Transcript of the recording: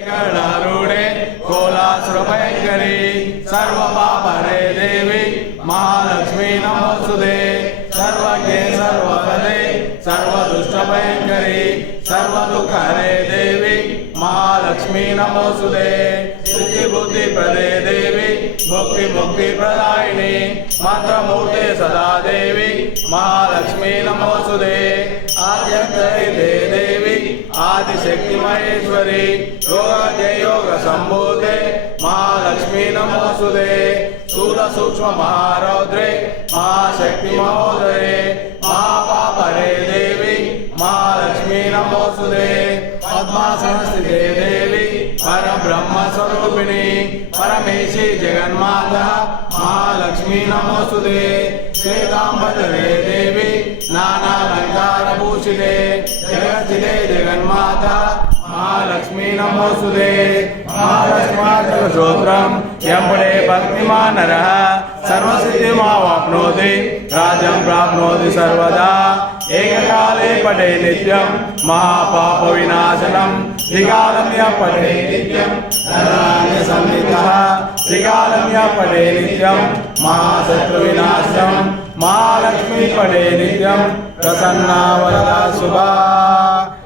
कर्णारूढे कोलासुरभयङ्करी सर्वपापहरे देवी महालक्ष्मी नमोस्तुते सर्वज्ञे सर्वपदे सर्वदुष्टभयङ्करी सर्वदुःखहरे देवी महालक्ष्मी नमोस्तुते सिद्धिबुद्धिप्रदे देवी मुक्तिप्रदायिनी मंत्रमूर्ते सदा देवी महालक्ष्मी नमोस्तुते आद्यन्तरिते देवी आदिशक्ति महेश्वरी योग योग संभूते महालक्ष्मी नमोस्तुते स्थूल सूक्ष्म महारौद्रे महाशक्ति महोदये महापापहरे देवी महालक्ष्मी नमोस्तुते पद्मासनस्थिते देवी परब्रह्म स्वरूपिणी परमेशी जगन्माता महालक्ष्मी नमोस्तुते श्वेतांबरे देवी नानालंकारभूषिते जगच्चिते जगन्माता महालक्ष्मी नमोस्तुते महालक्ष्मीस्तोत्रम् यम्पडे भक्तिमान् नरः सर्वसिद्धिमावाप्नोति राज्यं प्राप्नोति सर्वदा एककाले पठे नित्यं महापापविनाशनं त्रिकालं यः पठे नित्यं धनान्यसंयुतः त्रिकालं यः पठे नित्यं महाशत्रुविनाशनं महालक्ष्मी पठे नित्यं प्रसन्ना वरदा शुभा।